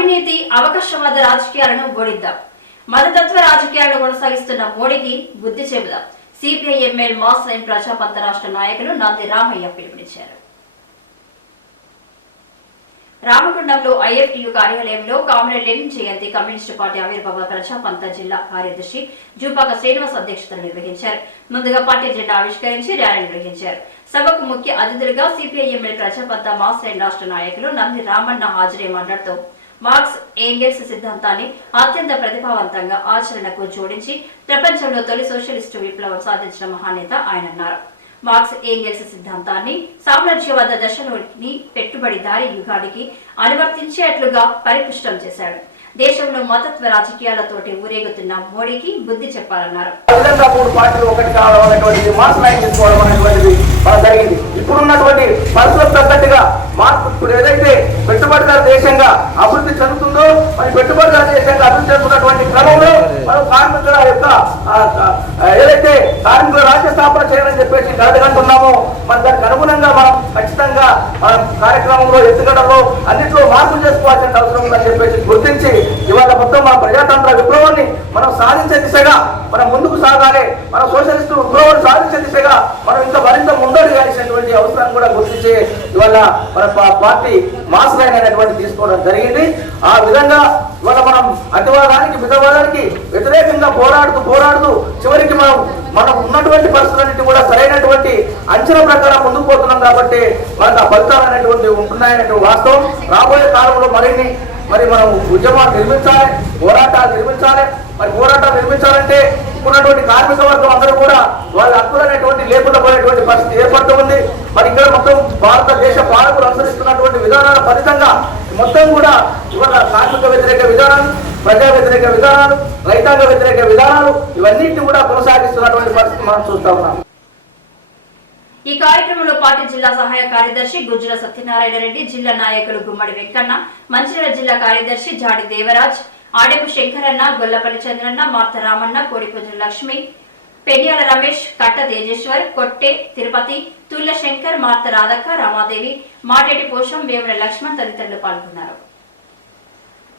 అవినీతి అవకాశవాద రాజకీయాలను ఓడిద్దాం. మతతత్వ రాజకీయాలను కొనసాగిస్తున్న మోడీకి బుద్ధి చెబుదాం. సిపిఐ-ఎంఎల్ మాస్ లైన్ ప్రజాపంత రాష్ట్ర నాయకులు నంది రామయ్య పిలుపునిచ్చారు. రామగుండంలో ఐఎఫ్టియు కార్యాలయంలో కామ్రేడ్ లెనిన్ జయంతి కమ్యూనిస్టు పార్టీ ఆవిర్భావ ప్రజాపంత జిల్లా కార్యదర్శి జూపాక శ్రీనివాస్ అధ్యక్షతను నిర్వహించారు. ముందుగా పార్టీ జెండా ఆవిష్కరించి ర్యాలీ నిర్వహించారు. సభకు ముఖ్య అతిథులుగా సిపిఐ-ఎంఎల్ ప్రజాపంత మాస్ లైన్ రాష్ట్ర నాయకులు నంది రామన్న హాజరై మాట్లాడుతూ మార్క్స్ ఏంగెల్స్ సిద్ధాంతాన్ని అత్యంత ప్రతిభావంతంగా ఆచరణకు జోడించి ప్రపంచంలో తొలి సోషలిస్టు విప్లవం సాధించిన మహానేత ఆయన అన్నారు. మార్క్స్ ఏంగెల్స్ సిద్ధాంతాన్ని సామ్రాజ్యవాద దశలోని పెట్టుబడిదారీ యుగానికి అనువర్తించేట్లుగా పరిపుష్టం చేశాడు. దేశంలో మతత్వ రాజకీయాలతోటి ఊరేగుతున్న మోడీకి బుద్ధి చెప్పాలన్నారు. ఇప్పుడున్నటువంటి పరిస్థితులకు తగ్గట్టుగా ఇప్పుడు ఏదైతే పెట్టుబడిదారు దేశంగా అభివృద్ధి చెందుతుందో మరి పెట్టుబడిదారు దేశంగా అభివృద్ధి చెందుతున్నటువంటి క్రమంలో మనం కార్మికుల యొక్క ఏదైతే కార్మికుల రాజ్య స్థాపన చేయాలని చెప్పేసి కలగంటున్నామో మరి దానికి అనుగుణంగా మనం ఖచ్చితంగా మనం కార్యక్రమంలో ఎత్తుగడలో అన్నింటిలో మార్పులు చేసుకోవాల్సిన అవసరం ఉందని చెప్పేసి గుర్తించి ఇవాళ మొత్తం మన ప్రజాతంత్ర విప్లవాన్ని మనం సాధించే దిశగా మనం ముందుకు సాగాలి. మన సోషలిస్టు విప్లవాన్ని సాధించే దిశగా మనం ఇంకా మరింత ముందడుగు వేయాల్సినటువంటి అవసరం కూడా గుర్తించి ఇవాళ మన పార్టీ మాస్ లైన్ అనేటువంటి తీసుకోవడం జరిగింది. ఆ విధంగా ఇవాళ మనం అతివాదానికి మితవాదానికి వ్యతిరేకంగా పోరాడుతూ చివరికి మనం ఉన్నటువంటి పరిస్థితులన్నింటి కూడా సరైనటువంటి అంచనా ప్రకారం ముందుకు పోతున్నాం కాబట్టి మనకు ఆ ఫలితాలు అనేటువంటి ఉంటున్నాయనేటువంటి వాస్తవం. రాబోయే కాలంలో మరి మనం ఉద్యమాలు నిర్మించాలి, పోరాటాలు నిర్మించాలి. మరి పోరాటాలు నిర్మించాలంటే ఉన్నటువంటి కార్మిక వర్గం అందరూ కూడా వాళ్ళ హక్కులు అనేటువంటి లేకుండా పోయేటువంటి పరిస్థితి ఏర్పడుతుంది. మరి ఇక్కడ మొత్తం భారతదేశ పాలకులు అనుసరిస్తున్నటువంటి విధానాల ఫలితంగా మొత్తం కూడా ఇవాళ కార్మిక వ్యతిరేక విధానాలు, ప్రజా వ్యతిరేక విధానాలు, రైతాంగ వ్యతిరేక విధానాలు ఇవన్నింటినీ కూడా కొనసాగిస్తున్నటువంటి పరిస్థితి మనం చూస్తా ఉన్నాం. ఈ కార్యక్రమంలో పార్టీ జిల్లా సహాయ కార్యదర్శి గుజ్జుల సత్యనారాయణ రెడ్డి, జిల్లా నాయకులు గుమ్మడి వెంకన్న, మంచిర్యాల జిల్లా కార్యదర్శి జాడి దేవరాజ్, ఆడెపు శంకరన్న, గొల్లపల్లి చంద్రన్న, మార్త రామన్న, కోడిపుజల లక్ష్మి, పెడియాల రమేష్, కట్ట తేజేశ్వర్, కొట్టే తిరుపతి, తుల్ల శంకర్, మార్త రాధక్క, రామాదేవి, మాటేటి పోషం, వేముల లక్ష్మణ్ తదితరులు పాల్గొన్నారు.